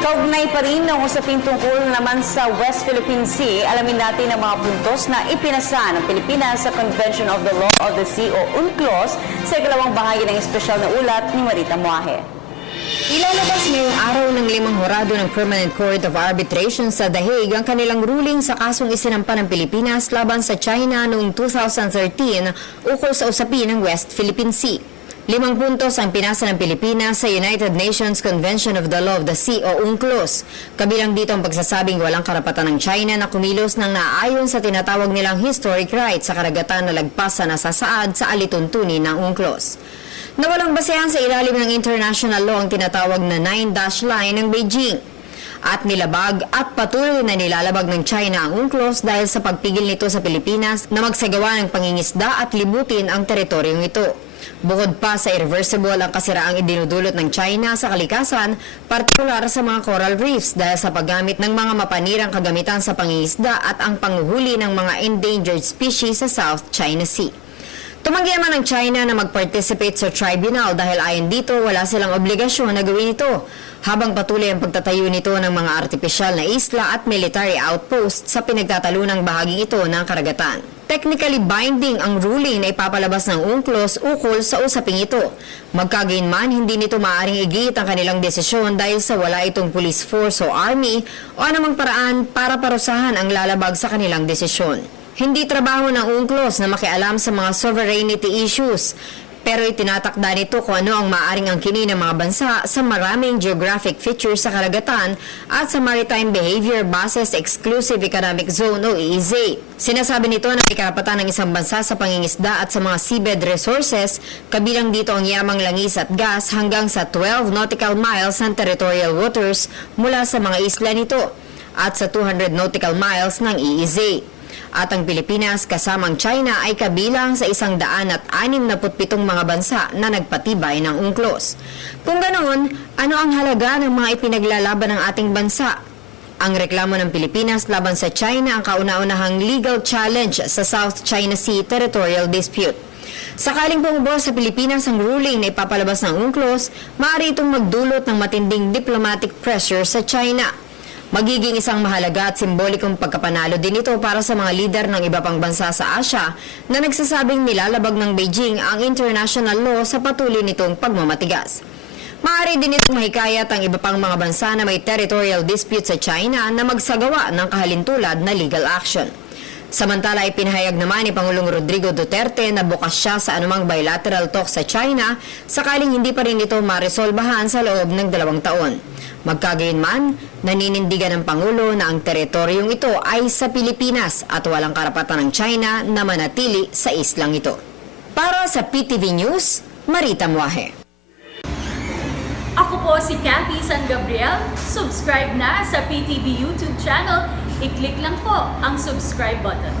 Kaugnay pa rin ng usaping tungkol naman sa West Philippine Sea, alamin natin ang mga puntos na ipinasa ng Pilipinas sa Convention of the Law of the Sea o UNCLOS sa ikalawang bahagi ng espesyal na ulat ni Marita Muahe. Ilalabas ngayong araw ng 5 hurado ng Permanent Court of Arbitration sa The Hague ang kanilang ruling sa kasong isinampa ng Pilipinas laban sa China noong 2013 ukol sa usapin ng West Philippine Sea. 5 puntos ang pinasa ng Pilipinas sa United Nations Convention of the Law of the Sea o UNCLOS. Kabilang dito ang pagsasabing walang karapatan ng China na kumilos ng naayon sa tinatawag nilang historic rights sa karagatan na lagpas sa nasasaad sa alituntunin ng UNCLOS. Na walang basehan sa ilalim ng international law ang tinatawag na 9-dash line ng Beijing. At nilabag at patuloy na nilalabag ng China ang UNCLOS dahil sa pagpigil nito sa Pilipinas na magsagawa ng pangingisda at libutin ang teritoryong ito. Bukod pa sa irreversible ang kasiraang idinudulot ng China sa kalikasan, partikular sa mga coral reefs dahil sa paggamit ng mga mapanirang kagamitan sa pangingisda at ang panghuhuli ng mga endangered species sa South China Sea. Tumanggi naman ng China na mag-participate sa tribunal dahil ayon dito wala silang obligasyon na gawin ito, habang patuloy ang pagtatayo nito ng mga artipisyal na isla at military outpost sa pinagtatalunang bahaging ito ng karagatan. Technically binding ang ruling na ipapalabas ng UNCLOS ukol sa usaping ito. Magkagayunman, hindi nito maaaring igit ang kanilang desisyon dahil sa wala itong police force o army o anumang paraan para parusahan ang lalabag sa kanilang desisyon. Hindi trabaho ng UNCLOS na makialam sa mga sovereignty issues, pero itinatakda nito kung ano ang maaaring angkinin ng mga bansa sa maraming geographic features sa karagatan at sa Maritime Behavior Bases Exclusive Economic Zone o EEZ. Sinasabi nito na may karapatan ng isang bansa sa pangingisda at sa mga seabed resources, kabilang dito ang yamang langis at gas hanggang sa 12 nautical miles ng territorial waters mula sa mga isla nito at sa 200 nautical miles ng EEZ. At ang Pilipinas kasamang China ay kabilang sa 167 mga bansa na nagpatibay ng UNCLOS. Kung ganoon, ano ang halaga ng mga ipinaglalaban ng ating bansa? Ang reklamo ng Pilipinas laban sa China ang kauna-unahang legal challenge sa South China Sea Territorial Dispute. Sakaling bumubuo sa Pilipinas ang ruling na ipapalabas ng UNCLOS, maaari itong magdulot ng matinding diplomatic pressure sa China. Magiging isang mahalaga at simbolikong pagkapanalo din ito para sa mga lider ng iba pang bansa sa Asia na nagsasabing nilalabag ng Beijing ang international law sa patuloy nitong pagmamatigas. Maaari din itong mahikayat ang iba pang mga bansa na may territorial dispute sa China na magsagawa ng kahalintulad na legal action. Samantala ay pinahayag naman ni Pangulong Rodrigo Duterte na bukas siya sa anumang bilateral talks sa China sakaling hindi pa rin ito maresolbahan sa loob ng 2 taon. Magkagayunman, naninindigan ng Pangulo na ang teritoryong ito ay sa Pilipinas at walang karapatan ng China na manatili sa islang ito. Para sa PTV News, Marita Muahe. Ako po si Cathy San Gabriel. Subscribe na sa PTV YouTube channel. I-click lang po ang subscribe button.